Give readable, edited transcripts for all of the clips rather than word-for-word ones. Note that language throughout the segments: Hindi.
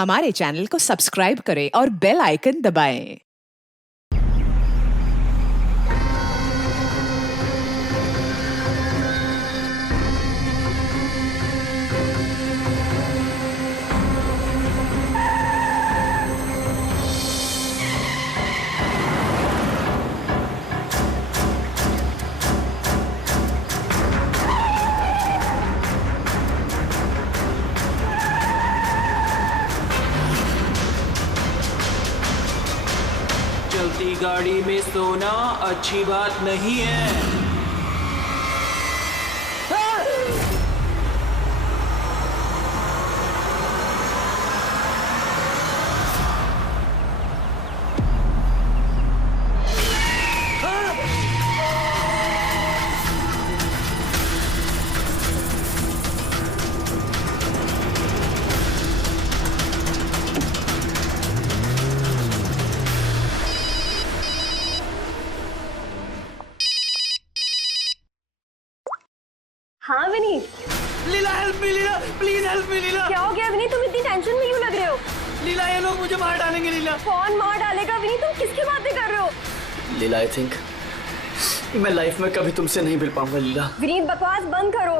हमारे चैनल को सब्सक्राइब करें और बेल आइकन दबाएं। चलती गाड़ी में सोना अच्छी बात नहीं है। हाँ Vineet. Leela help me, Leela please help me Leela. क्या हो गया विनीत, तुम इतनी टेंशन में क्यों लग रहे हो? लीला ये लोग मुझे मार डालेंगे लीला। कौन मार डालेगा विनीत, तुम किसकी बातें कर रहे हो? लीला आई थिंक मैं लाइफ में कभी तुमसे नहीं मिल पाऊंगा लीला। विनीत बकवास बंद करो।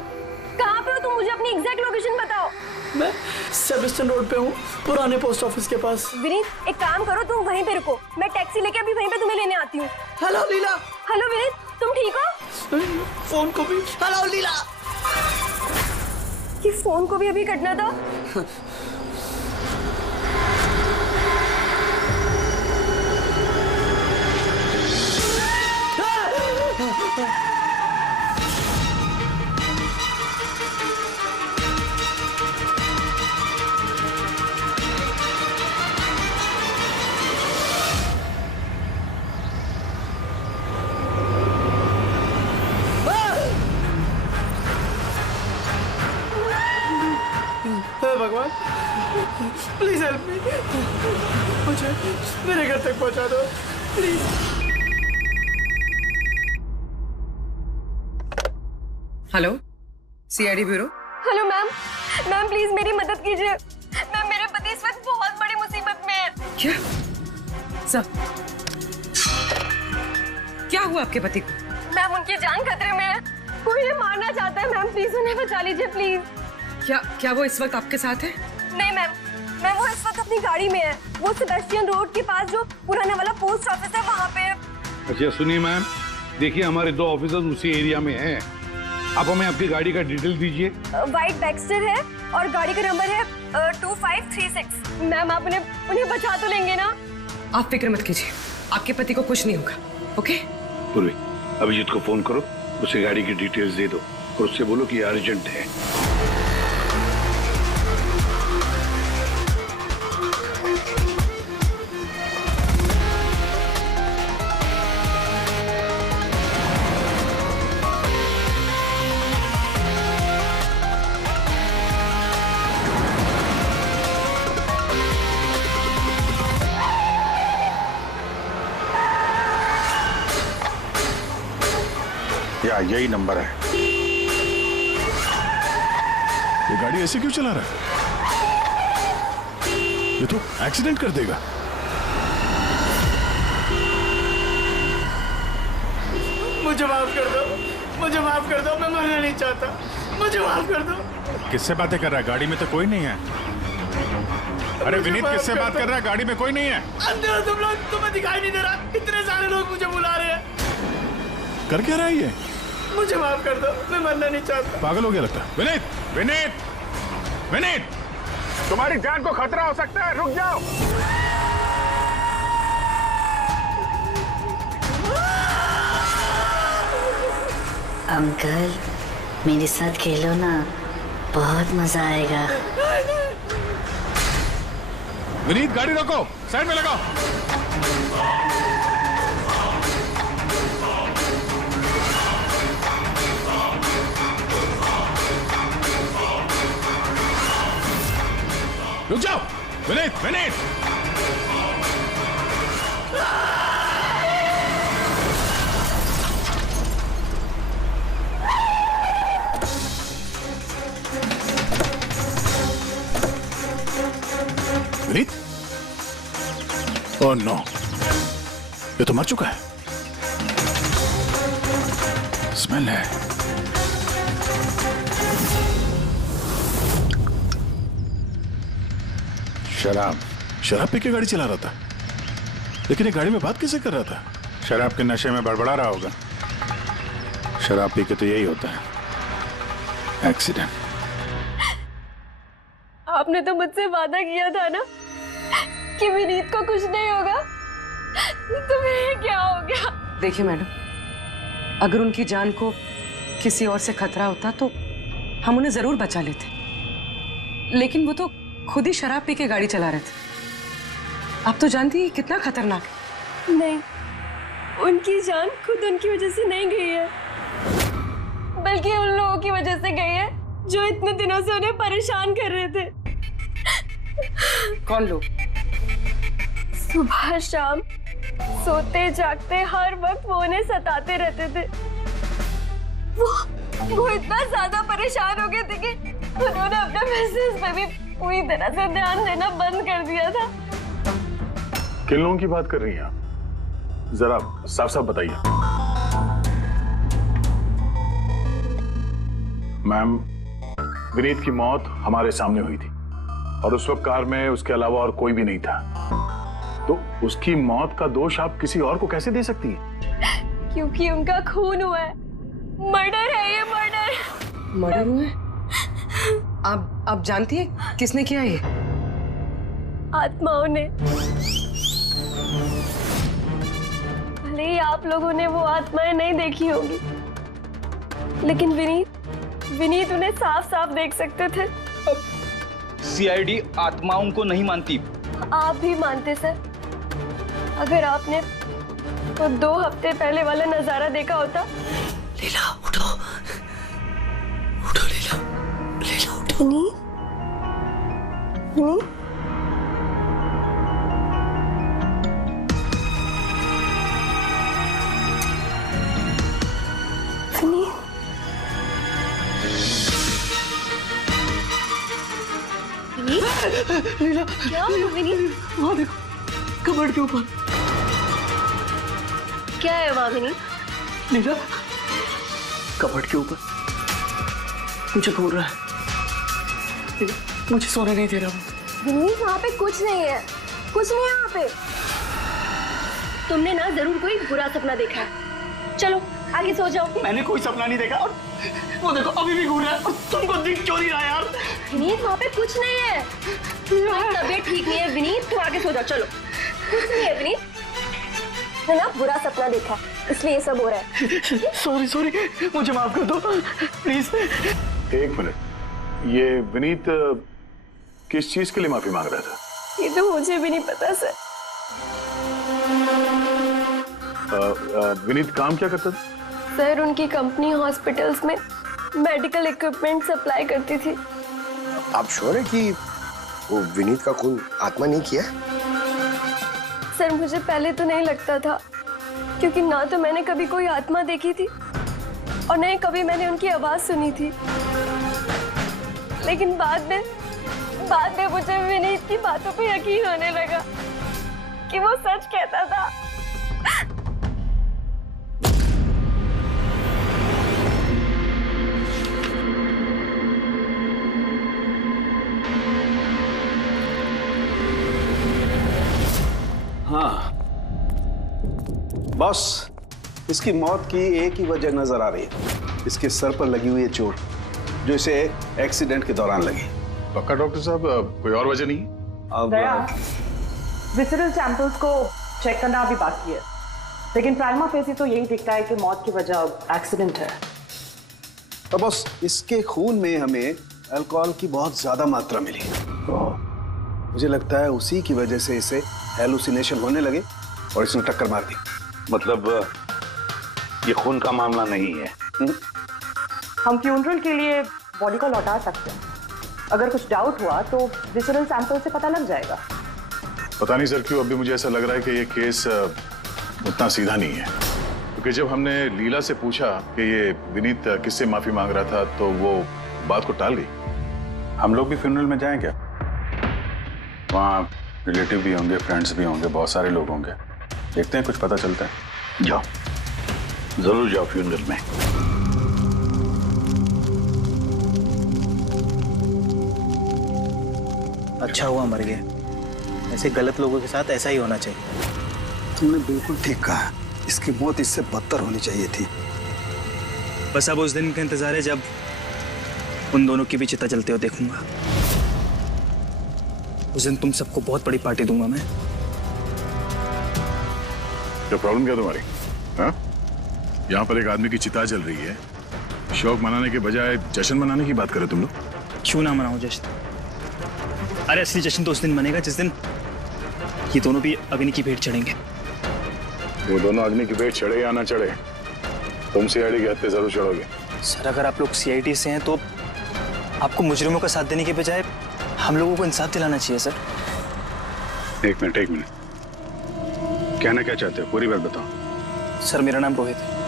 कहाँ पे हो तुम, मुझे अपनी एग्जैक्ट लोकेशन बताओ। मैं सर्विस्टन रोड पे हूँ, पुराने पोस्ट ऑफिस के पास। विनीत एक काम करो, तुम वहीं पे रुको, मैं टैक्सी लेके अभी वहीं पे तुम्हें लेने आती हूँ। हेलो लीला। हेलो विनीत, तुम ठीक हो? फोन को भी हेलो लीला। ये फोन को भी अभी कटना था। भगवान प्लीज हेल्प मी, मुझे मेरे घर तक पहुंचा दो please. Hello, CID bureau. Hello ma'am, ma'am please मेरी मदद कीजिए। मैम मेरे पति इस वक्त बहुत बड़ी मुसीबत में है। क्या सब क्या हुआ आपके पति को? मैम उनकी जान खतरे में है, कोई उन्हें मारना चाहता है। मैम प्लीज उन्हें बचा लीजिए प्लीज। क्या वो इस वक्त आपके साथ है? नहीं मैम, मैम वो इस वक्त अपनी गाड़ी में है। वो सेबेस्टियन रोड के पास जो पुराना वाला पोस्ट ऑफिस है वहाँ पे है। अच्छा सुनिए मैम, देखिए हमारे 2 ऑफिसर्स उसी एरिया में हैं। आप हमें आपकी गाड़ी का डिटेल दीजिए। व्हाइट बैक्स्टर है और गाड़ी का नंबर है 2536। मैम आप उन्हें बचा तो लेंगे ना? आप फिक्र मत कीजिए, आपके पति को कुछ नहीं होगा। ओके पूर्वी, अभिजीत को फोन करो, उसे गाड़ी की डिटेल्स दे दो और उससे बोलो कि अर्जेंट है। या यही नंबर है। ये गाड़ी ऐसे क्यों चला रहा है? ये तो एक्सीडेंट कर देगा। मुझे माफ कर दो, मुझे माफ कर दो, मैं मरना नहीं चाहता, मुझे माफ कर दो। किससे बातें कर रहा है? गाड़ी में तो कोई नहीं है। अरे विनीत किससे बात कर रहा है? गाड़ी में कोई नहीं है। अंधे हो तुम लोग, तुम्हें दिखाई नहीं दे रहा? इतने सारे लोग मुझे बुला रहे हैं। कर क्या रहा है ये? मुझे माफ कर दो, मैं मरना नहीं चाहता। पागल हो गया लगता है। विनीत, विनीत, विनीत, तुम्हारी जान को खतरा हो सकता है, रुक जाओ। अंकल मेरे साथ खेलो ना, बहुत मजा आएगा। विनीत गाड़ी रोको, साइड में लगाओ। रुक जाओ विनीत, विनीत। विनीत? ओह नो, ये तो मर चुका है। स्मेल है। शराब पी के गाड़ी चला रहा था, लेकिन ये गाड़ी में बात कैसे कर रहा था? शराब के नशे में बड़बड़ा रहा होगा। शराब पी के तो यही होता है, एक्सीडेंट। आपने तो मुझसे वादा किया था ना कि विनीत को कुछ नहीं होगा, तो फिर क्या हो गया? देखिए मैडम, अगर उनकी जान को किसी और से खतरा होता तो हम उन्हें जरूर बचा लेते, लेकिन वो तो खुद ही शराब पी के गाड़ी चला रहे थे। आप तो जानती हैं कितना खतरनाक है। नहीं, उनकी जान खुद उनकी वजह से नहीं गई है, बल्कि उन लोगों की वजह से गई है जो इतने दिनों से उन्हें परेशान कर रहे थे। कौन लोग? सुबह शाम सोते जागते हर वक्त वो उन्हें सताते रहते थे। वो इतना ज्यादा परेशान हो गए थे कि उन्होंने अपने बिजनेस पे भी पूरी तरह से ध्यान देना बंद कर दिया था। किन लोगों की बात कर रही हैं आप? जरा साफ साफ बताइए। मैम, विनीत की मौत हमारे सामने हुई थी और उस वक्त कार में उसके अलावा और कोई भी नहीं था, तो उसकी मौत का दोष आप किसी और को कैसे दे सकती हैं? क्योंकि उनका खून हुआ है। मर्डर है ये, मर्डर। मर्डर हुआ है? आप जानती है किसने किया ये? आत्माओं ने। भले ही आप लोगों ने वो आत्माएं नहीं देखी होगी, लेकिन विनीत उन्हें साफ साफ देख सकते थे। सीआईडी आत्माओं को नहीं मानती। आप भी मानते सर। अगर आपने वो 2 हफ्ते पहले वाला नजारा देखा होता। लीला उठो, उठो लीला, लीला उठो। विनीत? लीला, क्या हुआ विनीत? वहाँ देखो, कबर्ड के ऊपर। क्या है वहाँ विनीत? लीला, कबर्ड के ऊपर मुझे घूर रहा है। लीला, मुझे सोने नहीं दे रहा वो। विनीत, वहाँ पे कुछ नहीं है, कुछ नहीं है वहाँ पे। तुमने ना जरूर कोई बुरा सपना देखा है। चलो आगे सो जाओ। मैंने कोई सपना नहीं देखा और वो देखो अभी भी घूर रहा है और तुमको दिख क्यों नहीं रहा यार? विनीत, वहाँ पे कुछ नहीं है। तुम्हारी तबीयत ठीक नहीं है विनीत, तुम आगे सो जाओ। चलो, कुछ नहीं है विनीत, मैंने ना बुरा सपना देखा इसलिए ये सब हो रहा है। सॉरी, मुझे माफ कर दो प्लीज। एक मिनट, ये विनीत किस चीज के लिए माफी मांग रहा था? ये तो मुझे भी नहीं पता सर। विनीत काम क्या करता था? सर, उनकी कंपनी हॉस्पिटल्स में मेडिकल इक्विपमेंट सप्लाई करती थी। आप श्योर है कि वो विनीत का खून आत्मा नहीं किया? सर, मुझे पहले तो नहीं लगता था, क्योंकि ना तो मैंने कभी कोई आत्मा देखी थी और न ही कभी मैंने उनकी आवाज सुनी थी। लेकिन बाद में मुझे विनीत की बातों पे यकीन होने लगा कि वो सच कहता था। हाँ बॉस, इसकी मौत की एक ही वजह नजर आ रही है, इसके सर पर लगी हुई है चोट जो इसे एक्सीडेंट के दौरान लगी। पक्का डॉक्टर साहब, कोई और वजह नहीं? अब विसरल सैंपल्स को चेक करना अभी बाकी है, लेकिन प्राइमा फेसी तो यही दिखता है कि मौत की वजह एक्सीडेंट है। तो बॉस, इसके खून में हमें अल्कोहल की बहुत ज्यादा मात्रा मिली, मुझे लगता है उसी की वजह से इसे हेलुसिनेशन होने लगे और इसने टक्कर मार दी। मतलब ये खून का मामला नहीं है। हम फ्यूनरल के लिए बॉडी को लौटा सकते हैं, अगर कुछ डाउट हुआ तो विसरल सैंपल से पता लग जाएगा। पता नहीं सर क्यों अभी मुझे ऐसा लग रहा है कि ये केस उतना सीधा नहीं है, क्योंकि जब हमने लीला से पूछा कि ये विनीत किससे माफी मांग रहा था तो वो बात को टाल गई। हम लोग भी फ्यूनरल में जाएं क्या? वहाँ रिलेटिव भी होंगे, फ्रेंड्स भी होंगे, बहुत सारे लोग होंगे। देखते हैं कुछ पता चलता है। जाओ, जरूर जाओ फ्यूनरल में। अच्छा हुआ मर गया। ऐसे गलत लोगों के साथ ऐसा ही होना चाहिए। तुमने बिल्कुल ठीक कहा, इसकी मौत इससे बदतर होनी चाहिए थी। बस अब उस दिन का इंतजार है जब उन दोनों की भी चिता जलते हुए देखूंगा। उस दिन तुम सबको बहुत बड़ी पार्टी दूंगा मैं। क्या प्रॉब्लम क्या तुम्हारी? हाँ? यहाँ पर एक आदमी की चिता जल रही है, शौक मनाने के बजाय जश्न मनाने की बात करो तुम लोग। क्यों ना मनाऊं जश्न? अरे असली जश्न तो उस दिन मनेगा जिस दिन ये दोनों भी अग्नि की भेंट चढ़ेंगे। वो दोनों अग्नि की भेंट चढ़े या ना चढ़े, तुम सीआईडी के हत्थे जरूर चढ़ोगे। सर अगर आप लोग सीआईडी से हैं तो आपको मुजरिमों का साथ देने के बजाय हम लोगों को इंसाफ दिलाना चाहिए सर। एक मिनट, कहना क्या चाहते हो? पूरी बात बताओ। सर मेरा नाम रोहित है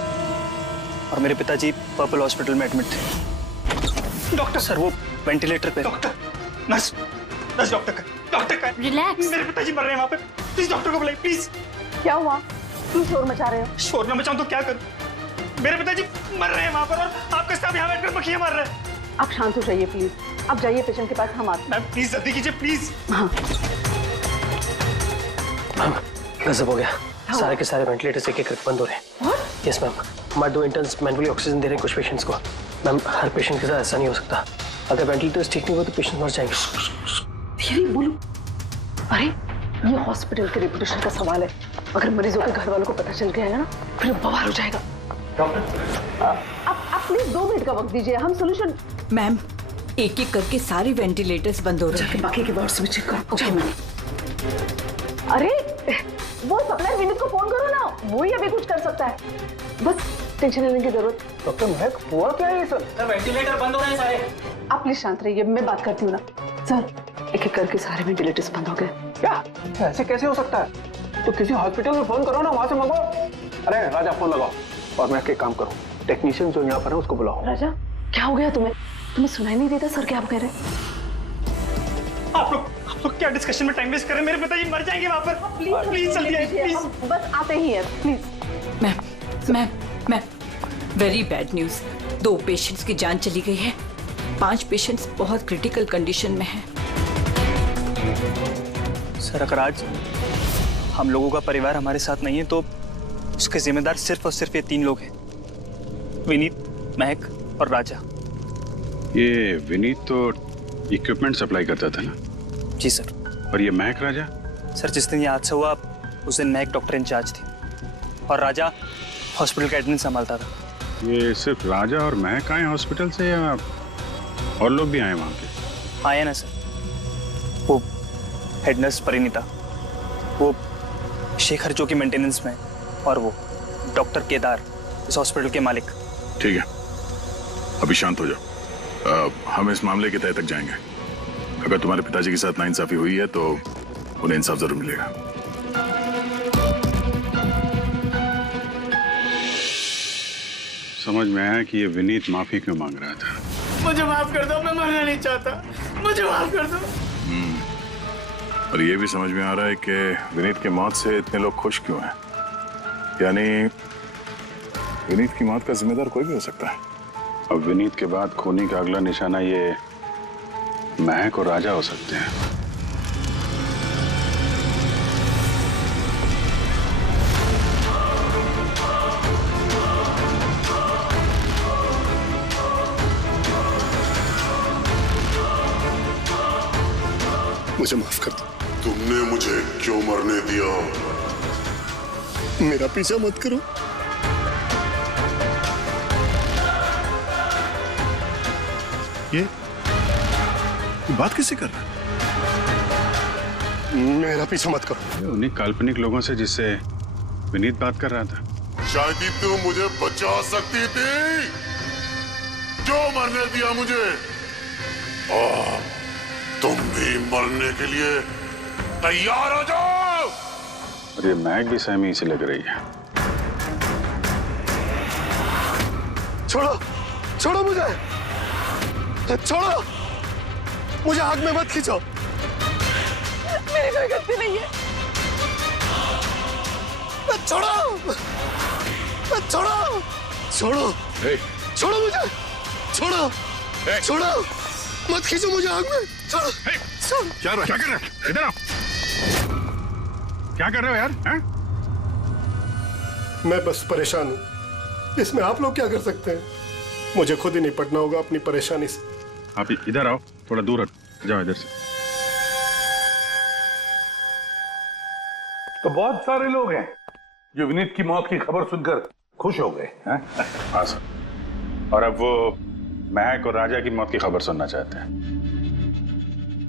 और मेरे पिताजी पर्पल हॉस्पिटल में एडमिट थे। डॉक्टर सर वो वेंटिलेटर पे। डॉक्टर, नर्स डॉक्टर का रिलैक्स। मेरे पिताजी मर रहे हैं वहाँ पे, प्लीज डॉक्टर को बुलाइए प्लीज। क्या हुआ? क्यों शोर मचा रहे हो? शोर न मचाऊं तो क्या करूं? मेरे पिताजी मर रहे हैं वहाँ पर और आपका स्टाफ यहाँ बैठकर मक्खियाँ मार रहे हैं। आप शांत हो जाइए प्लीज। आप जाइए पेशेंट के पास, हम आते हैं। मैम प्लीज जल्दी कीजिए प्लीज। हाँ मैम गजब हो गया, सारे के सारे वेंटिलेटर्स एक एक बंद हो रहे हैं। यस मैम, हमारे 2 इंटर्न्स मैनुअली ऑक्सीजन दे रहे हैं कुछ पेशेंट्स को। मैम हर पेशेंट के साथ ऐसा नहीं हो सकता, अगर वेंटिलेटर्स ठीक नहीं हुए तो पेशेंट मर जाएंगे। धीरे बोलो। अरे ये हॉस्पिटल के रेपुटेशन का सवाल है, अगर मरीजों के घर वालों को पता चल गया है ना फिर बवाल हो जाएगा। डॉक्टर आप प्लीज 2 मिनट का वक्त दीजिए, हम सोल्यूशन। मैम एक एक करके सारे वेंटिलेटर्स बंद हो रहे हैं। बाकी के वार्ड्स में चेक करो। Okay ma'am. अरे वो सप्लाई विनीत को फोन करो ना, वो ही अभी कुछ कर सकता है। बस टेंशन लेने की जरूरत। डॉक्टर महक, हुआ क्या है ये सर? वेंटिलेटर बंद हो रहे हैं सारे। आप प्लीज शांत रहिए, मैं बात करती हूँ ना। सर एक एक करके सारे वेंटिलेटर्स बंद हो गए। क्या? ऐसे कैसे हो सकता है? तो किसी हॉस्पिटल में फोन करो ना, वहां से मंगवाओ। अरे राजा फोन लगाओ और मैं एक काम करूँ, टेक्नीशियन जो यहाँ पर है उसको बुलाओ। राजा क्या हो गया तुम्हें? तुम्हें सुनाई नहीं देता सर क्या आप कह रहे हैं? आप लोग क्या डिस्कशन में टाइम वेस्ट कर रहे हैं? मेरे पिताजी मर जाएंगे वहाँ पर। प्लीज जल्दी आइए प्लीज। हम बस आते ही हैं please. Ma'am very bad news. 2 patients की जान चली गई है, 5 पेशेंट्स बहुत क्रिटिकल कंडीशन में हैं। सर अगर आज हम लोगों का परिवार हमारे साथ नहीं है तो उसके जिम्मेदार सिर्फ और सिर्फ ये 3 लोग हैं, विनीत, महक और राजा। ये विनीत तो इक्विपमेंट सप्लाई करता था ना? जी सर। और ये महक राजा? सर जिस दिन ये हादसा हुआ उस दिन महक डॉक्टर इंचार्ज थी और राजा हॉस्पिटल का एडमिन संभालता था। ये सिर्फ राजा और महक आए हॉस्पिटल से या और लोग भी आए वहाँ के? आए ना सर, वो हेड नर्स परिणीता, वो शेखर जो कि मेंटेनेंस में, और वो डॉक्टर केदार इस हॉस्पिटल के मालिक। ठीक है, अभी शांत हो जाओ। हम इस मामले के तह तक जाएंगे। अगर तुम्हारे पिताजी के साथ नाइंसाफी हुई है तो उन्हें इंसाफ जरूर मिलेगा। समझ में आया कि ये विनीत माफी क्यों मांग रहा था। मुझे माफ कर दो, मैं मरना नहीं चाहता, मुझे माफ कर दो। और ये भी समझ में आ रहा है कि विनीत की मौत से इतने लोग खुश क्यों हैं। यानी विनीत की मौत का जिम्मेदार कोई भी हो सकता है। अब विनीत के बाद खूनी का अगला निशाना ये महक और राजा हो सकते हैं। मुझे माफ कर दो। तुमने मुझे क्यों मरने दिया? मेरा पीछा मत करो। ये बात किससे कर रहा है? मेरा पीछा मत करो। उन्हीं काल्पनिक लोगों से जिससे विनीत बात कर रहा था। शायद तुम मुझे बचा सकती थी, जो मरने दिया मुझे। तुम भी मरने के लिए तैयार हो जाओ। अरे महक भी सहमी से लग रही है। छोड़ो, छोड़ो मुझे, छोड़ो मुझे, आग में मत खींचो। कोई गलती नहीं है। छोड़ो, छोड़ो, छोड़ो, छोड़ो मुझे, छोड़ो, छोड़ो, मत खींचो मुझे आग में, छोड़ो। क्या कर रहे हो? इधर आओ। क्या कर रहे हो यार? हैं? मैं बस परेशान हूँ, इसमें आप लोग क्या कर सकते हैं? मुझे खुद ही निपटना होगा अपनी परेशानी से। आप इधर आओ, थोड़ा दूर हट जाओ इधर से। तो बहुत सारे लोग हैं जो विनीत की मौत की खबर सुनकर खुश हो गए हैं। हाँ सर, और अब वो महक और राजा की मौत की खबर सुनना चाहते हैं।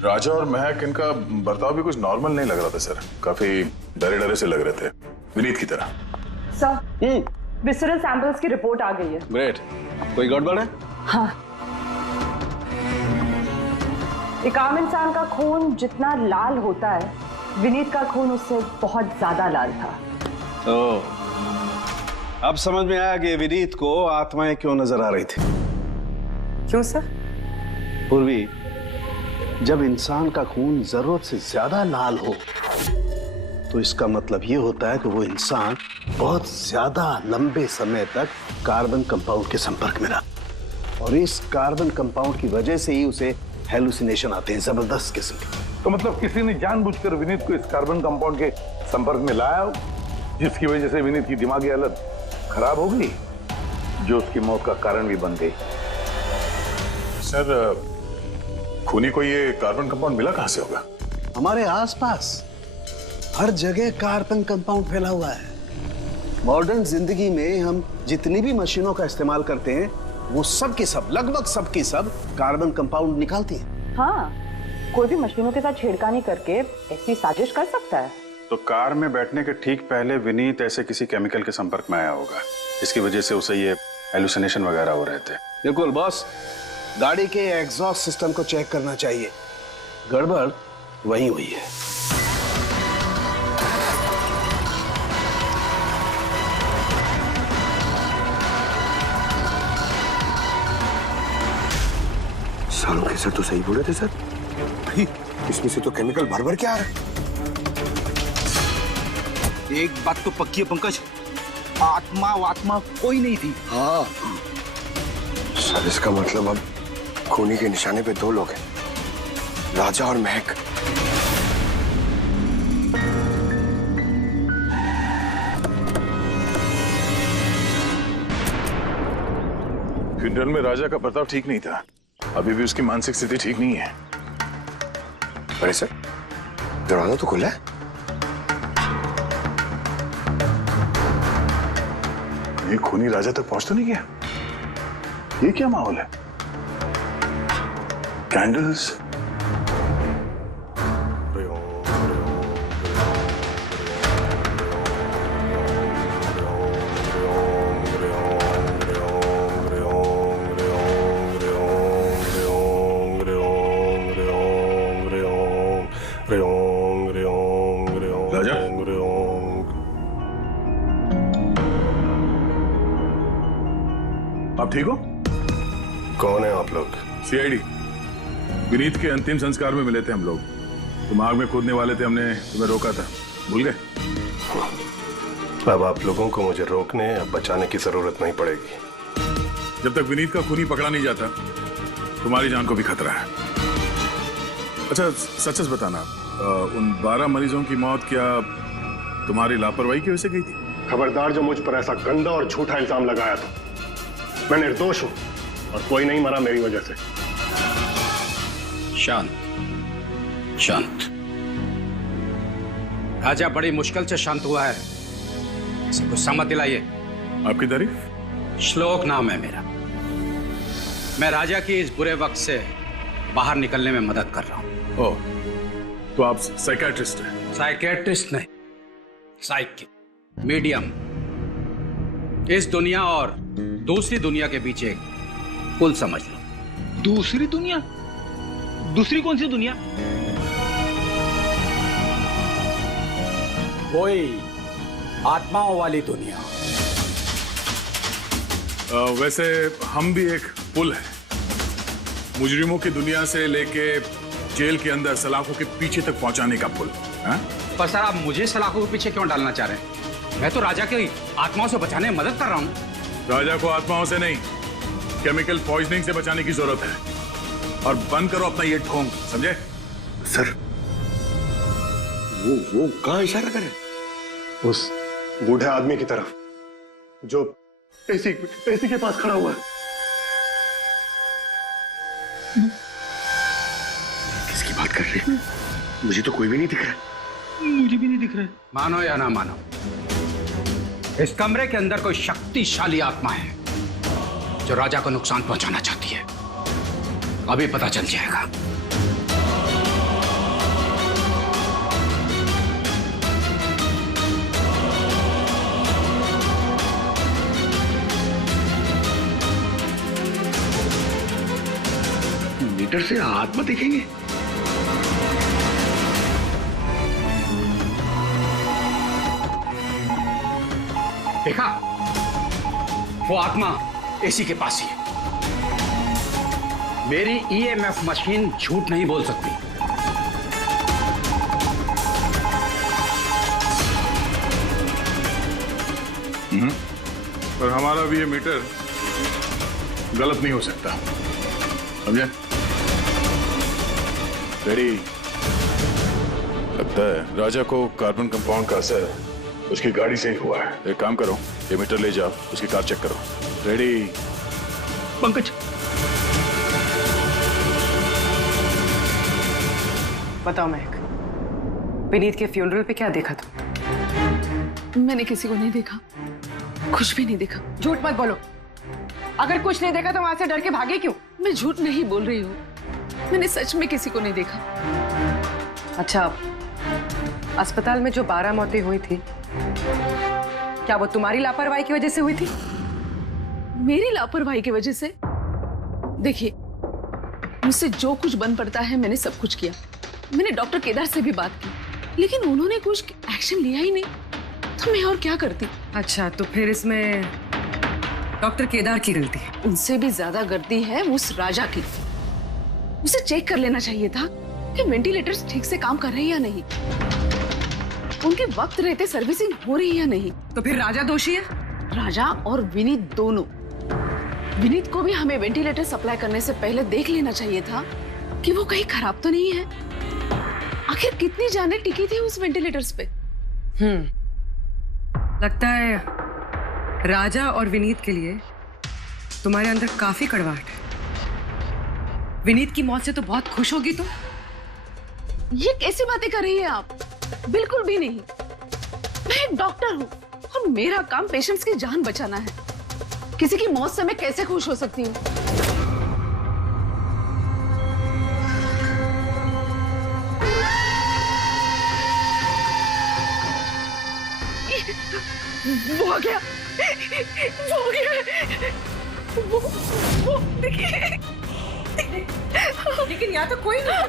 राजा और महक, इनका बर्ताव भी कुछ नॉर्मल नहीं लग रहा था सर। काफी डरे डरे से लग रहे थे, विनीत की तरह। सर, विसरल सैंपल्स की रिपोर्ट आ गई है। ग्रेट। कोई गड़बड़ है? हाँ, एक आम इंसान का खून जितना लाल होता है, विनीत का खून उससे बहुत ज्यादा लाल था। तो अब समझ में आया कि विनीत को आत्माएं क्यों नजर आ रही थी। क्यों सर? पूर्वी, जब इंसान का खून जरूरत से ज्यादा लाल हो तो इसका मतलब ये होता है कि वो इंसान बहुत ज्यादा लंबे समय तक कार्बन कंपाउंड के संपर्क में रहा, और इस कार्बन कंपाउंड की वजह से ही उसे हेलुसिनेशन आते हैं, जबरदस्त किस्म के। तो मतलब किसी ने जानबूझकर विनीत को इस कार्बन कंपाउंड के संपर्क में लाया, जिसकी वजह से विनीत की दिमागी हालत खराब हो गई, जो उसकी मौत का कारण भी बन गई। सर, खूनी को ये कार्बन कंपाउंड मिला कहां से होगा? हमारे आसपास हर जगह कार्बन कंपाउंड फैला हुआ है। मॉडर्न जिंदगी में हम जितनी भी मशीनों का इस्तेमाल करते हैं, वो सब की सब, लगभग सब की सब कार्बन कंपाउंड निकालती हैं। हाँ, कोई भी मशीनों के साथ छेड़खानी करके ऐसी साजिश कर सकता है। तो कार में बैठने के ठीक पहले विनीत ऐसे किसी केमिकल के संपर्क में आया होगा, इसकी वजह से उसे ये हेलुसिनेशन वगैरह हो रहे थे। बिल्कुल बॉस, गाड़ी के एग्जॉस्ट सिस्टम को चेक करना चाहिए, गड़बड़ वहीं हुई है। सालों के सर तो सही बोले थे सर, इसमें से तो केमिकल भर भर के आ रहा है। एक बात तो पक्की है पंकज, आत्मा कोई नहीं थी। हाँ सर, इसका मतलब अब खूनी के निशाने पे दो लोग हैं, राजा और महक। फ्यूनरल में राजा का बर्ताव ठीक नहीं था, अभी भी उसकी मानसिक स्थिति ठीक नहीं है। अरे सर, दरवाजा तो खुला है। ये खूनी राजा तक पहुंच तो नहीं गया? ये क्या माहौल है? कैंडल्स, राजा, आप ठीक हो? कौन है आप लोग? सीआईडी। विनीत के अंतिम संस्कार में मिले थे हम लोग, तुम आग में कूदने वाले थे, हमने तुम्हें रोका था, भूल गए? अब आप लोगों को मुझे रोकने या बचाने की जरूरत नहीं पड़ेगी। जब तक विनीत का खूनी पकड़ा नहीं जाता, तुम्हारी जान को भी खतरा है। अच्छा सच सच बताना, उन 12 मरीजों की मौत क्या तुम्हारी लापरवाही की वजह से गई थी? खबरदार जो मुझ पर ऐसा गंदा और झूठा इल्जाम लगाया था। मैं निर्दोष हूं और कोई नहीं मरा मेरी वजह से। शांत शांत। राजा बड़ी मुश्किल से शांत हुआ है, इसे कुछ समझ दिलाइए। आपकी तारीफ? श्लोक नाम है मेरा। मैं राजा की इस बुरे वक्त से बाहर निकलने में मदद कर रहा हूं। ओह, तो आप साइकियाट्रिस्ट हैं? साइकियाट्रिस्ट नहीं, साइकिक, मीडियम। इस दुनिया और दूसरी दुनिया के बीच एक पुल समझ लो। दूसरी दुनिया? दूसरी कौन सी दुनिया? वही आत्माओं वाली दुनिया। वैसे हम भी एक पुल है, मुजरिमों की दुनिया से लेके जेल के अंदर सलाखों के पीछे तक पहुंचाने का पुल। पर सर आप मुझे सलाखों के पीछे क्यों डालना चाह रहे हैं? मैं तो राजा की आत्माओं से बचाने में मदद कर रहा हूँ। राजा को आत्माओं से नहीं, केमिकल पॉइजनिंग से बचाने की जरूरत है। और बंद करो अपना ये ढोंग, समझे? सर वो कहाँ इशारा करे? उस बूढ़े आदमी की तरफ जो एसी के पास खड़ा हुआ है। किसकी बात कर रहे हैं? मुझे तो कोई भी नहीं दिख रहा। मुझे भी नहीं दिख रहा। मानो या ना मानो, इस कमरे के अंदर कोई शक्तिशाली आत्मा है जो राजा को नुकसान पहुंचाना चाहती है। अभी पता चल जाएगा। मीटर से आत्मा देखेंगे? देखा, वो आत्मा एसी के पास ही है। मेरी ईएमएफ मशीन झूठ नहीं बोल सकती। पर हमारा भी ये मीटर गलत नहीं हो सकता, समझे? रेडी? लगता है राजा को कार्बन कंपाउंड का असर उसकी गाड़ी से ही हुआ है। एक काम करो, ये मीटर ले जाओ, उसकी कार चेक करो। रेडी? पंकज, बताओ महक, विनीत के फ्यूनरल पे क्या देखा तुम? मैंने किसी को नहीं देखा, कुछ भी नहीं देखा। झूठ मत बोलो। अगर कुछ नहीं देखा तो वहां से डर के भागे क्यों? मैं झूठ नहीं बोल रही हूँ, मैंने सच में किसी को नहीं देखा। अच्छा, अस्पताल में जो 12 मौतें हुई थी, क्या वो तुम्हारी लापरवाही की वजह से हुई थी? मेरी लापरवाही की वजह से? देखिए, मुझसे जो कुछ बन पड़ता है मैंने सब कुछ किया। मैंने डॉक्टर केदार से भी बात की, लेकिन उन्होंने कुछ एक्शन लिया ही नहीं, तो मैं और क्या करती? अच्छा, तो फिर इसमें डॉक्टर केदार की गलती है? उनसे भी ज्यादा गलती है उस राजा की। उसे चेक कर लेना चाहिए था कि वेंटिलेटर्स ठीक से काम कर रहे हैं या नहीं, उनके वक्त रहते सर्विसिंग हो रही है या नहीं। तो फिर राजा दोषी है? राजा और विनीत दोनों। विनीत को भी हमें वेंटिलेटर सप्लाई करने से पहले देख लेना चाहिए था कि वो कहीं खराब तो नहीं है। आखिर कितनी जानें टिकी थी उस वेंटिलेटर्स पे। लगता है राजा और विनीत के लिए तुम्हारे अंदर काफी कड़वाहट है। विनीत की मौत से तो बहुत खुश होगी तुम। ये कैसी बातें कर रही हैं आप? बिल्कुल भी नहीं। मैं एक डॉक्टर हूँ और मेरा काम पेशेंट्स की जान बचाना है। किसी की मौत से मैं कैसे खुश हो सकती हूँ? वो आ गया, वो आ गया, वो देखिए। लेकिन यहाँ तो कोई नहीं।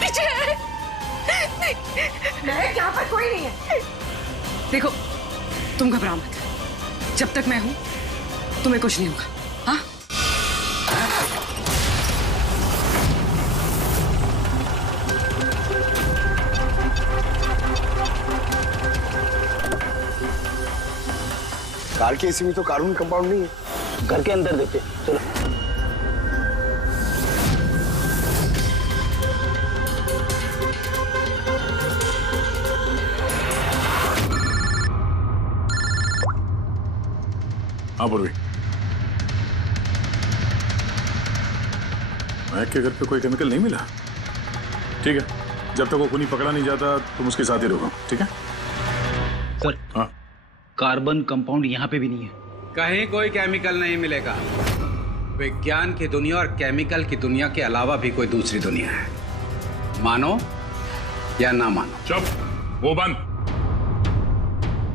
पीछे है। महक, यहाँ पर कोई नहीं है। देखो, तुम घबराओ मत। जब तक मैं हूं तुम्हें कुछ नहीं होगा। हाँ? कार के एसी में तो कार्बन कंपाउंड नहीं है। घर के अंदर देखते, चलो। हाँ पूर्वी, महक के घर पे कोई केमिकल नहीं मिला? ठीक है, जब तक वो खूनी पकड़ा नहीं जाता तुम उसके साथ ही रहो, ठीक है? सर, हाँ, कार्बन कंपाउंड यहाँ पे भी नहीं है। कहीं कोई केमिकल नहीं मिलेगा। विज्ञान की दुनिया और केमिकल की दुनिया के अलावा भी कोई दूसरी दुनिया है, मानो या ना मानो। चुप, वो बंद।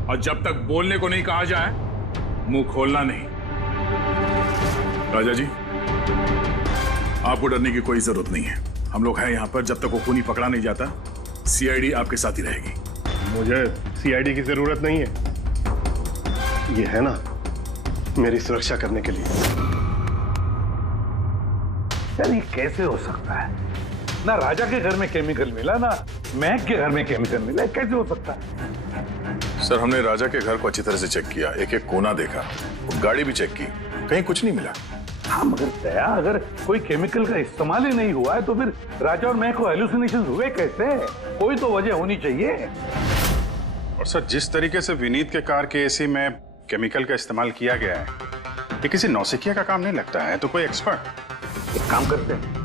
और जब तक बोलने को नहीं कहा जाए मुंह खोलना नहीं। राजा जी, आपको डरने की कोई जरूरत नहीं है। हम लोग हैं यहाँ पर। जब तक वो खूनी पकड़ा नहीं जाता सीआईडी आपके साथ ही रहेगी। मुझे सीआईडी की जरूरत नहीं है। ये है ना मेरी सुरक्षा करने के लिए। यार ये कैसे हो सकता है? ना राजा के घर में केमिकल मिला, ना महक के घर में केमिकल मिला, कैसे हो सकता है? सर हमने राजा के घर को अच्छी तरह से चेक किया, एक एक कोना देखा, गाड़ी भी चेक की, कहीं कुछ नहीं मिला। हाँ मगर दया, अगर कोई केमिकल का इस्तेमाल ही नहीं हुआ है तो फिर राजा और महक को हेलुसिनेशन हुए कैसे? कोई तो वजह होनी चाहिए। और सर जिस तरीके से विनीत के कार के एसी में केमिकल का इस्तेमाल किया गया है, ये किसी नौसिखिया का काम नहीं लगता है, तो कोई एक्सपर्ट। एक काम करते हैं,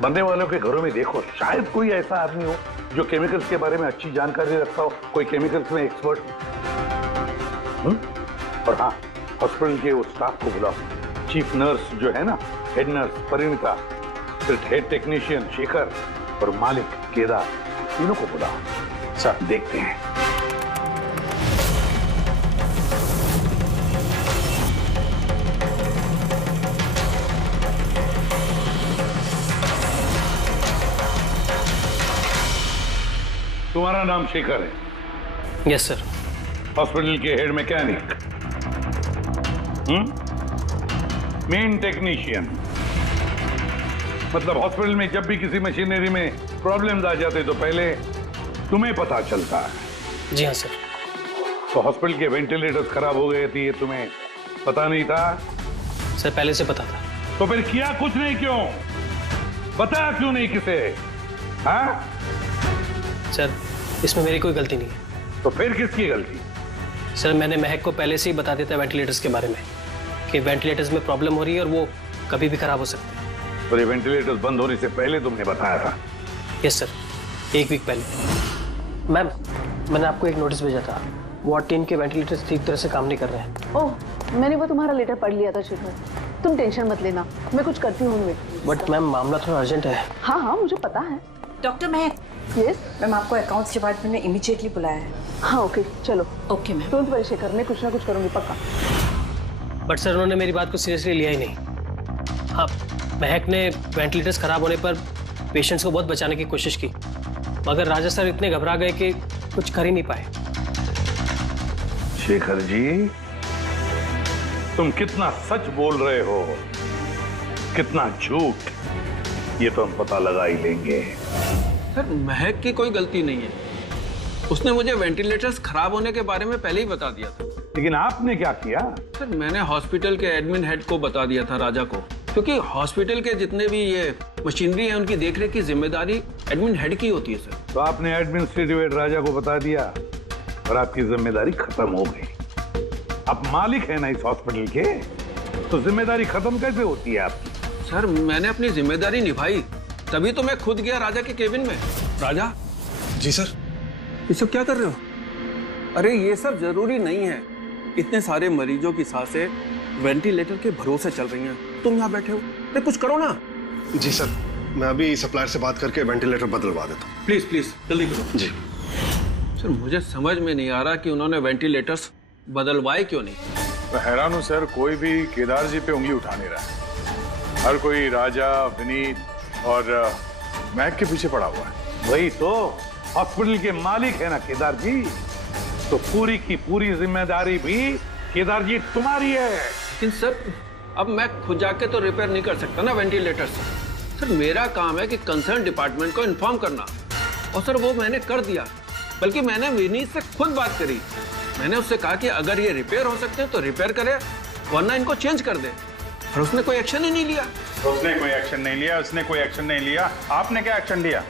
बनने वालों के घरों में देखो, शायद कोई ऐसा आदमी हो जो केमिकल्स के बारे में अच्छी जानकारी रखता हो, कोई केमिकल्स में एक्सपर्ट। और हाँ, हॉस्पिटल के उस स्टाफ को बुलाओ, चीफ नर्स जो है ना, हेड नर्स परिणीता, फिर हेड टेक्नीशियन शेखर और मालिक केदार, तीनों को बुलाओ। सर देखते हैं। तुम्हारा नाम शेखर है? Yes sir. हॉस्पिटल के हेड मैकेनिक, मेन टेक्नीशियन, मतलब हॉस्पिटल में जब भी किसी मशीनरी में प्रॉब्लम्स आ जाते तो पहले तुम्हें पता चलता है? जी हाँ सर। तो हॉस्पिटल के वेंटिलेटर्स खराब हो गए थे, ये तुम्हें पता नहीं था? सर पहले से पता था। तो फिर किया कुछ नहीं क्यों? बताया क्यों नहीं किसे? हाँ सर इसमें मेरी कोई गलती नहीं है। तो फिर किसकी गलती? सर मैंने महक को पहले से ही बता दिया था वेंटिलेटर्स के बारे में, कि वेंटिलेटर्स में प्रॉब्लम हो रही है और वो कभी भी खराब हो सकते हैं। तो ये वेंटिलेटर्स बंद होने से पहले तुमने बताया था? यस सर, 1 वीक पहले। मैम मैंने आपको एक नोटिस भेजा था, वार्ड 3 के वेंटिलेटर्स ठीक तरह से काम नहीं कर रहे हैं। ओह, मैंने वो तुम्हारा लेटर पढ़ लिया था शेखर, तुम टेंशन मत लेना, मैं कुछ करती हूँ। बट मैम मामला थोड़ा अर्जेंट है। हाँ हाँ मुझे पता है। डॉक्टर महक। यस मैम, आपको अकाउंट्स डिपार्टमेंट में इमीडिएटली बुलाया है। हाँ ओके चलो। Okay ma'am. Don't worry Shekhar, मैं कुछ ना कुछ करूँगी पक्का। बट सर उन्होंने मेरी बात को सीरियसली लिया ही नहीं। हाँ, महक ने वेंटिलेटर्स खराब होने पर पेशेंट्स को बहुत बचाने की कोशिश की, मगर राजा सर इतने घबरा गए कि कुछ कर ही नहीं पाए। शेखर जी, तुम कितना सच बोल रहे हो, कितना झूठ, ये तो हम पता लगा ही लेंगे। सर महक की कोई गलती नहीं है, उसने मुझे वेंटिलेटर्स खराब होने के बारे में पहले ही बता दिया था। लेकिन आपने क्या किया? सर मैंने हॉस्पिटल के एडमिन हेड को बता दिया था, राजा को, क्योंकि हॉस्पिटल के जितने भी ये मशीनरी है उनकी देखरेख की जिम्मेदारी एडमिन हेड की होती है सर। तो आपने एडमिनिस्ट्रेटिव हेड राजा को बता दिया और आपकी जिम्मेदारी खत्म हो गई। आप मालिक है ना इस हॉस्पिटल के, तो जिम्मेदारी खत्म कैसे होती है आपकी? सर मैंने अपनी जिम्मेदारी निभाई, तभी तो मैं खुद गया राजा के केबिन में। राजा। जी सर। ये सब क्या कर रहे हो? अरे ये सब जरूरी नहीं है, इतने सारे मरीजों की सांसें वेंटिलेटर के भरोसे चल रही हैं, तुम यहाँ बैठे हो, अरे कुछ करो ना। जी सर, मैं अभी सप्लायर से बात करके वेंटिलेटर बदलवा देता हूँ। प्लीज प्लीज जल्दी करो। जी सर मुझे समझ में नहीं आ रहा कि उन्होंने वेंटिलेटर्स बदलवाए क्यों नहीं। मैं हैरान हूँ सर, कोई भी केदार जी पे उंगली उठा नहीं रहा। हर कोई राजा, विनीत और महक के पीछे पड़ा हुआ है। वही तो, हॉस्पिटल के मालिक है ना केदार जी, तो पूरी की पूरी जिम्मेदारी भी केदार जी तुम्हारी है। लेकिन सर अब मैं खुद जाके तो रिपेयर नहीं कर सकता ना वेंटिलेटर्स। सर मेरा काम है कि कंसर्न डिपार्टमेंट को इन्फॉर्म करना, और सर वो मैंने कर दिया, बल्कि मैंने विनीत से खुद बात करी। मैंने उससे कहा कि अगर ये रिपेयर हो सकते हैं तो रिपेयर करे, वरना इनको चेंज कर दे, और उसने कोई एक्शन ही नहीं लिया। उसने कोई एक्शन नहीं लिया, उसने कोई एक्शन नहीं लिया। आपने क्या एक्शन लिया?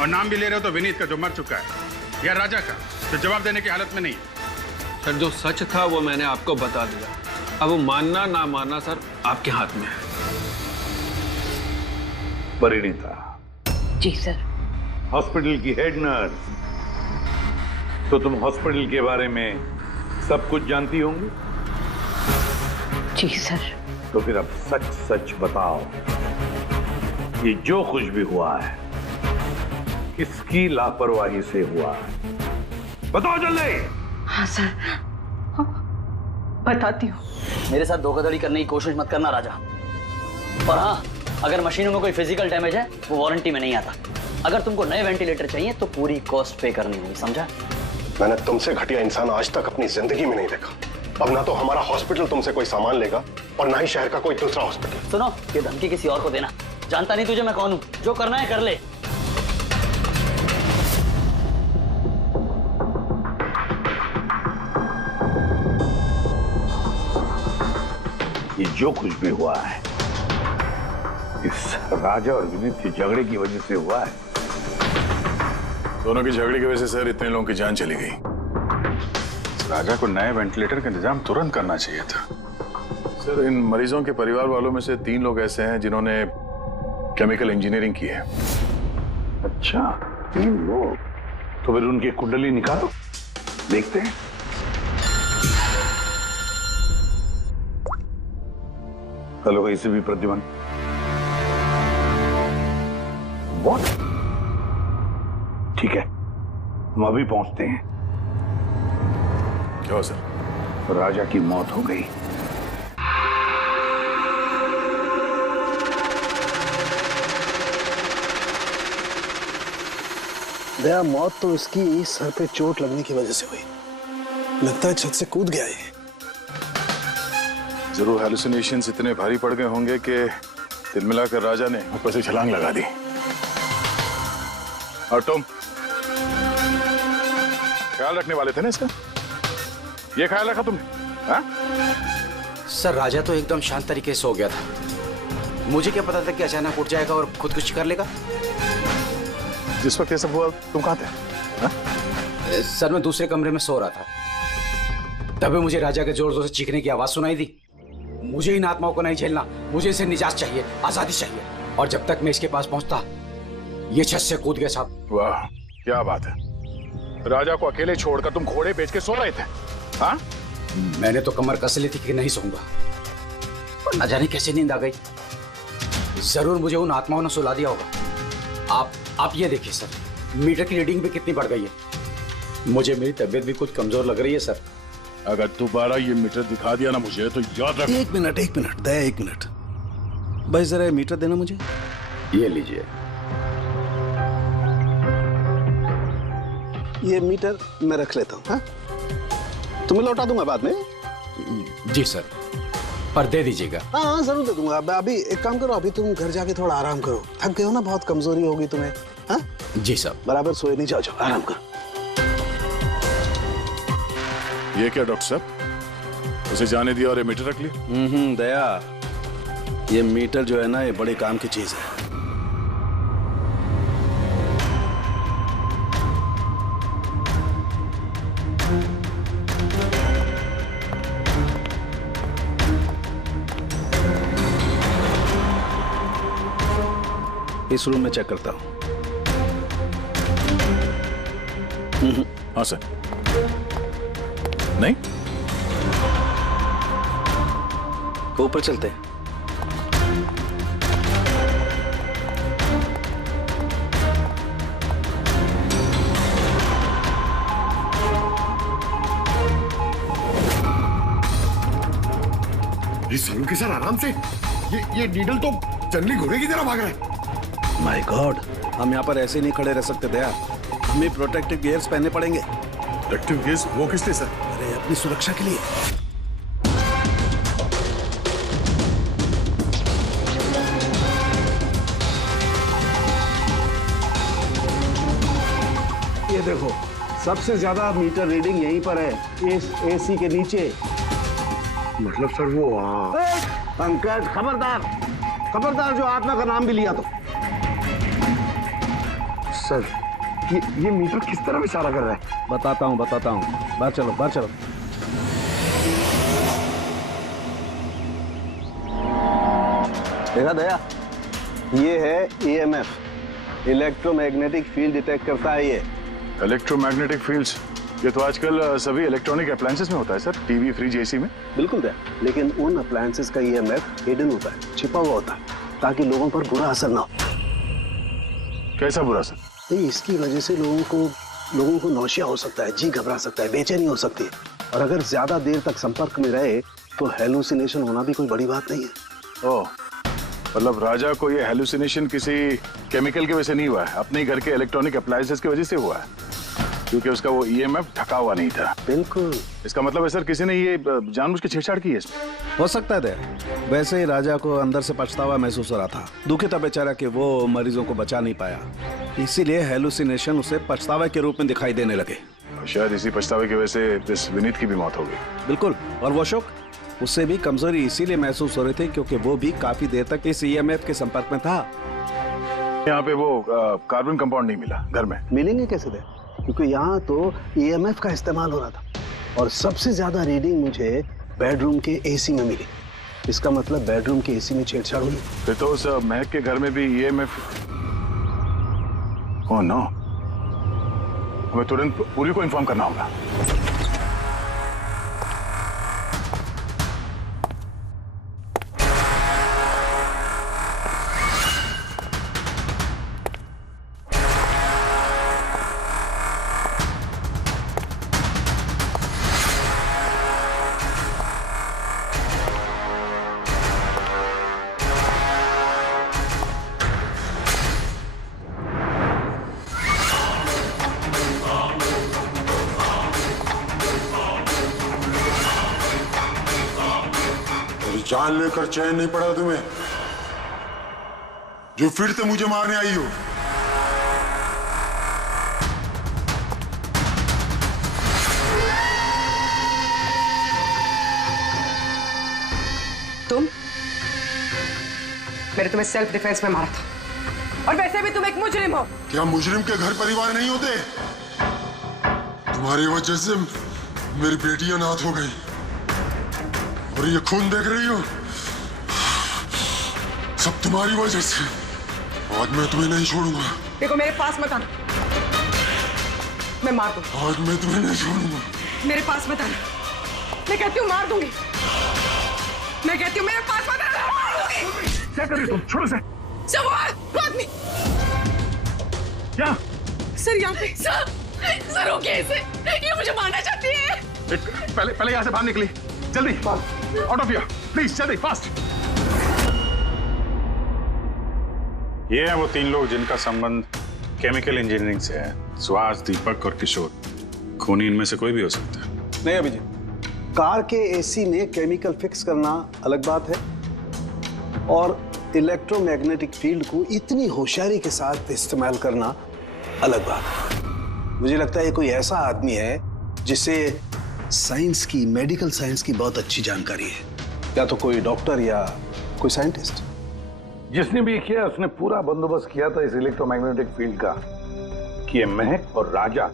और नाम भी ले रहे हो तो विनीत का जो मर चुका है, या राजा का जो जवाब देने की हालत में नहीं है। सर जो सच था वो मैंने आपको बता दिया, अब वो मानना ना मानना सर आपके हाथ में है। परिणीता। जी सर। हॉस्पिटल की हेड नर्स, तो तुम हॉस्पिटल के बारे में सब कुछ जानती होंगी? जी सर। तो फिर अब सच सच बताओ, ये जो कुछ भी हुआ है किसकी लापरवाही से हुआ है? बताओ जल्दी। हाँ सर, बताती हूँ। मेरे साथ धोखाधड़ी करने की कोशिश मत करना राजा। और हाँ, अगर मशीनों में कोई फिजिकल डैमेज है वो वारंटी में नहीं आता। अगर तुमको नए वेंटिलेटर चाहिए तो पूरी कॉस्ट पे करनी होगी, समझा? मैंने तुमसे घटिया इंसान आज तक अपनी जिंदगी में नहीं देखा। अब ना तो हमारा हॉस्पिटल तुमसे कोई सामान लेगा और ना ही शहर का कोई दूसरा हॉस्पिटल। सुनो, ये धमकी किसी और को देना जानता नहीं तुझे मैं कौन हूँ? जो करना है कर ले। ये जो कुछ भी हुआ है इस राजा और विनीत के झगड़े की वजह से हुआ है। दोनों की झगड़े की वजह से सर इतने लोगों की जान चली गई। राजा को नए वेंटिलेटर का इंतजाम तुरंत करना चाहिए था। सर इन मरीजों के परिवार वालों में से 3 लोग ऐसे हैं जिन्होंने केमिकल इंजीनियरिंग की है। अच्छा 3 लोग? तो फिर उनकी कुंडली निकालो, देखते हैं। हेलो, इसे भी प्रतिबंध। What? ठीक है, हम अभी पहुंचते हैं। क्या सर? राजा की मौत हो गई। दया, मौत तो इसकी सर पे चोट लगने की वजह से हुई। लगता है छत से कूद गया ये। जरूर हैलुसिनेशंस इतने भारी पड़ गए होंगे कि दिल मिलाकर राजा ने ऊपर से छलांग लगा दी। और तुम ख्याल रखने वाले थे ना इसका? ये ख्याल रखा तुमने? हाँ? सर राजा तो एकदम शांत तरीके से हो गया था। मुझे क्या पता था कि अचानक उठ जाएगा और खुदकुशी कर लेगा। जिस वक्त ये सब हुआ तुम कहाँ थे? हाँ? सर मैं दूसरे कमरे में सो रहा था, तभी मुझे राजा के जोर जोर से चीखने की आवाज सुनाई दी। मुझे इन आत्माओं को नहीं झेलना, मुझे इसे निजात चाहिए, आजादी चाहिए। और जब तक मैं इसके पास पहुंचता ये छत से कूद गया साहब। वाह क्या बात है, राजा को अकेले छोड़कर तुम घोड़े बेच के सो रहे थे? हाँ? मैंने तो कमर कस ली थी कि नहीं सोऊंगा, पर न जाने कैसे नींद आ गई। जरूर मुझे उन आत्माओं ने सुला दिया होगा। आप ये देखिए सर, मीटर की रीडिंग भी कितनी बढ़ गई है। मुझे मेरी तबीयत भी कुछ कमजोर लग रही है सर। अगर दोबारा ये मीटर दिखा दिया ना मुझे तो याद रख। एक मिनट दया, 1 मिनट भाई, जरा मीटर देना मुझे। ये लीजिए। ये मीटर मैं रख लेता हूँ। हाँ, तुम्हें लौटा दूंगा बाद में। जी सर, पर दे दीजिएगा। हाँ जरूर दे दूंगा। अभी एक काम करो, अभी तुम घर जाके थोड़ा आराम करो। थक गए हो ना, बहुत कमजोरी होगी तुम्हें। हाँ जी सर। बराबर सोए नहीं, जाओ आराम करो। ये क्या डॉक्टर साहब, उसे जाने दिया और ये मीटर रख लिया? दया, ये मीटर जो है ना, ये बड़े काम की चीज है। इस रूम में चेक करता हूं। हाँ सर। नहीं, ऊपर चलते हैं। सलू के सर आराम से, ये नीडल तो जंगली घोड़े की तरह भाग रहा है। माय गॉड, हम यहाँ पर ऐसे नहीं खड़े रह सकते दया, हमें प्रोटेक्टिव गियर्स पहनने पड़ेंगे। Protective gears? वो किस लिए सर? अरे अपनी सुरक्षा के लिए। ये देखो, सबसे ज्यादा मीटर रीडिंग यहीं पर है, इस एसी के नीचे। मतलब सर वो पंकज, खबरदार जो आत्मा का नाम भी लिया तो। सर ये मीटर किस तरह इशारा कर रहा है? बताता हूँ। बाहर चलो। देखा दया, ये है EMF, इलेक्ट्रोमैग्नेटिक फील्ड डिटेक्ट करता है ये। इलेक्ट्रोमैग्नेटिक फील्ड्स, ये तो आजकल सभी इलेक्ट्रॉनिक अप्लायंसेस में होता है सर, टीवी, फ्रिज, एसी में। बिल्कुल दया, लेकिन उन अप्लायंसेस का EMF हिडन होता है, छिपा हुआ होता है, ताकि लोगों पर बुरा असर ना हो। कैसा बुरा असर? नहीं, इसकी वजह से लोगों को नौशिया हो सकता है, जी घबरा सकता है, बेचैनी हो सकती है, और अगर ज्यादा देर तक संपर्क में रहे तो हेलुसिनेशन होना भी कोई बड़ी बात नहीं है। ओह, मतलब राजा को ये हेलुसिनेशन किसी केमिकल की वजह से नहीं हुआ है, अपने घर के इलेक्ट्रॉनिक अप्लायंसेस की वजह से हुआ है, क्योंकि उसका वो EMF ढका हुआ नहीं था। बिल्कुल। इसका मतलब है सर किसी ने ये जानबूझ के छेड़छाड़ की है इसमें? हो सकता है दया, वैसे ही राजा को अंदर से पछतावा महसूस हो रहा था। दुखी था बेचारा कि वो मरीजों को बचा नहीं पाया, इसीलिए हेलुसिनेशन उसे पछतावा के रूप में दिखाई देने लगे। शायद इसी पछतावे की वजह से इस विनीत की भी मौत हो गई। बिल्कुल। और वो अशोक, उससे भी कमजोरी इसीलिए महसूस हो रही थी क्योंकि वो भी काफी देर तक इस ईएमएफ के संपर्क में था। यहाँ पे वो कार्बन कंपाउंड नहीं मिला घर में। मिलेंगे कैसे थे? क्योंकि यहाँ तो ईएमएफ का इस्तेमाल हो रहा था और सबसे ज्यादा रीडिंग मुझे बेडरूम के एसी में मिली। इसका मतलब बेडरूम के एसी में छेड़छाड़ हुई। फिर तो उस महक के घर में भी ईएमएफ। ओह नो, हमें तुरंत पूरी को इन्फॉर्म करना होगा। जान लेकर चैन नहीं पड़ा तुम्हें, जो फिर से मुझे मारने आई हो। तुम? मैंने तुम्हें सेल्फ डिफेंस में मारा था और वैसे भी तुम एक मुजरिम हो। क्या मुजरिम के घर परिवार नहीं होते? तुम्हारी वजह से मेरी बेटी अनाथ हो गई और ये खून देख रही हो, सब तुम्हारी वजह से। आज मैं तुम्हें नहीं छोड़ूंगा। देखो मेरे पास मत आना, मैं मार दूंगा। आज मैं तुम्हें नहीं छोड़ूंगा। मेरे पास मत आना, मैं कहती हूँ मार दूंगी। मैं कहती हूँ मेरे पास मत आना, मार दूंगी। क्या कर रही तुम? छोड़ो से। सर आदमी क्या? सर यहाँ पे सर रोकिए इसे, ये मुझे मारना चाहती है। पहले यहाँ से बाहर निकली, जल्दी आउट ऑफ हियर प्लीज, जल्दी फास्ट। ये हैं वो 3 लोग जिनका संबंध केमिकल इंजीनियरिंग से है। सुहास, दीपक और किशोर। खूनी इनमें से कोई भी हो सकता है। नहीं अभिजीत, कार के एसी में केमिकल फिक्स करना अलग बात है और इलेक्ट्रोमैग्नेटिक फील्ड को इतनी होशियारी के साथ इस्तेमाल करना अलग बात है। मुझे लगता है ये कोई ऐसा आदमी है जिसे साइंस की, मेडिकल साइंस की बहुत अच्छी जानकारी है, या तो कोई डॉक्टर या कोई साइंटिस्ट। जिसने भी किया उसने पूरा बंदोबस्त किया था इस इलेक्ट्रोमैग्नेटिक फील्ड का कि ये महक और राजा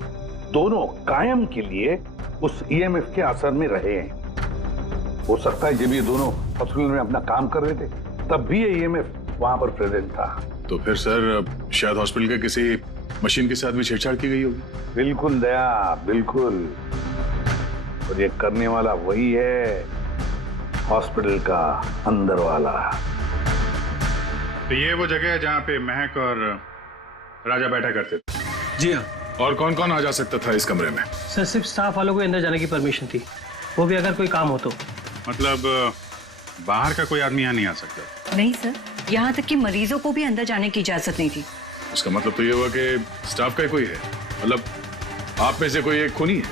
दोनों कायम के लिए उस ईएमएफ के असर में रहे हैं। हो सकता है जब ये दोनों हॉस्पिटल में अपना काम कर रहे थे तब भी ये ईएमएफ वहां पर प्रेजेंट था। तो फिर सर शायद हॉस्पिटल के किसी मशीन के साथ भी छेड़छाड़ की गई होगी। बिल्कुल दया, बिल्कुल। और ये करने वाला वही है, हॉस्पिटल का अंदर वाला। तो ये वो जगह है जहाँ पे महक और राजा बैठा करते थे? जी हाँ। और कौन कौन आ जा सकता था इस कमरे में? सर सिर्फ स्टाफ वालों को अंदर जाने की परमिशन थी, वो भी अगर कोई काम हो तो। मतलब बाहर का कोई आदमी यहाँ नहीं आ सकता? नहीं सर, यहाँ तक कि मरीजों को भी अंदर जाने की इजाजत नहीं थी। इसका मतलब तो ये हुआ कि स्टाफ का ही कोई है, मतलब आप में से कोई एक खूनी है।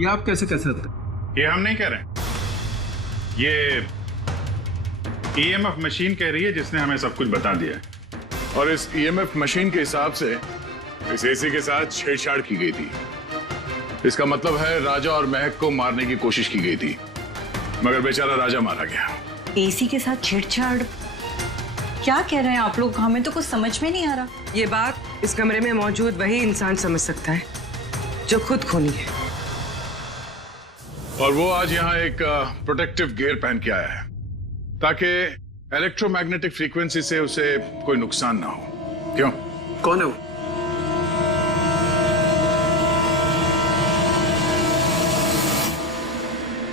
ये आप कैसे कह सकते? ये हम नहीं कह रहे हैं, ये ईएमएफ मशीन कह रही है जिसने हमें सब कुछ बता दिया है। और इस ईएमएफ मशीन के हिसाब से इस एसी के साथ छेड़छाड़ की गई थी। इसका मतलब है राजा और महक को मारने की कोशिश की गई थी, मगर बेचारा राजा मारा गया। एसी के साथ छेड़छाड़? क्या कह रहे हैं आप लोग? हमें तो कुछ समझ में नहीं आ रहा। ये बात इस कमरे में मौजूद वही इंसान समझ सकता है जो खुद खूनी है। और वो आज यहाँ एक प्रोटेक्टिव गियर पहन के आया है ताकि इलेक्ट्रोमैग्नेटिक फ्रीक्वेंसी से उसे कोई नुकसान ना हो। क्यों? कौन है वो?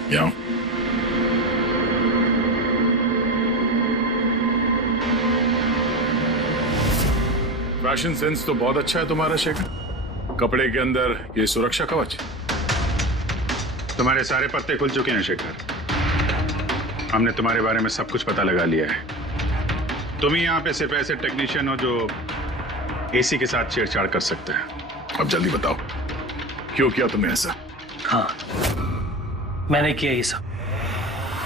क्या? फैशन सेंस तो बहुत अच्छा है तुम्हारा शेखर। कपड़े के अंदर ये सुरक्षा कवच। तुम्हारे सारे पत्ते खुल चुके हैं शेखर। हमने तुम्हारे बारे में सब कुछ पता लगा लिया है। तुम ही यहाँ पे सिर्फ ऐसे टेक्नीशियन हो जो एसी के साथ छेड़छाड़ कर सकते हैं। अब जल्दी बताओ क्यों किया तुमने ऐसा? हाँ, मैंने किया ये सब।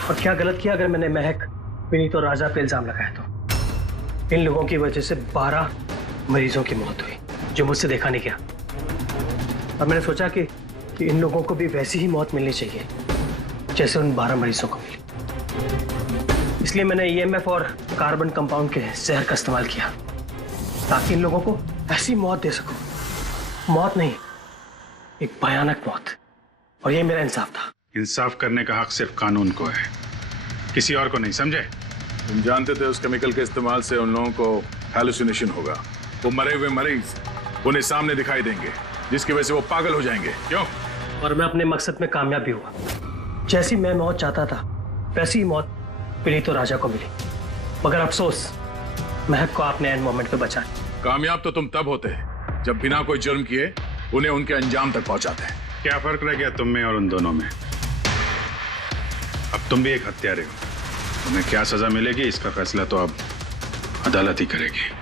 और क्या गलत किया अगर मैंने महक विनीत और राजा पे इल्जाम लगाया तो इन लोगों की वजह से 12 मरीजों की मौत हुई जो मुझसे देखा नहीं गया। और मैंने सोचा कि इन लोगों को भी वैसी ही मौत मिलनी चाहिए जैसे उन 12 मरीजों को मिली। इसलिए मैंने EMF और कार्बन कंपाउंड के जहर का इस्तेमाल किया ताकि इन लोगों को ऐसी मौत दे सकूं। मौत नहीं, एक भयानक मौत। और ये मेरा इंसाफ था। इंसाफ करने का हक सिर्फ कानून को है, किसी और को नहीं, समझे? तुम जानते थे उस केमिकल के इस्तेमाल से उन लोगों को हैलुसिनेशन होगा। वो मरे हुए मरीज उन्हें सामने दिखाई देंगे जिसकी वजह से वो पागल हो जाएंगे। क्यों? और मैं अपने मकसद में कामयाब भी हुआ। जैसी मैं मौत चाहता था वैसी ही मौत विनीत और राजा को मिली। मगर अफसोस महक को आपने एंड मोमेंट पे बचा। कामयाब तो तुम तब होते हैं जब बिना कोई जुर्म किए उन्हें उनके अंजाम तक पहुंचाते हैं। क्या फर्क रह गया तुम में और उन दोनों में? अब तुम भी एक हत्यारे हो। तुम्हें क्या सजा मिलेगी इसका फैसला तो अब अदालत ही करेगी।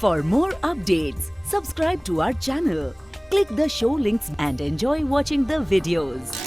For more updates, subscribe to our channel, click the show links and enjoy watching the videos.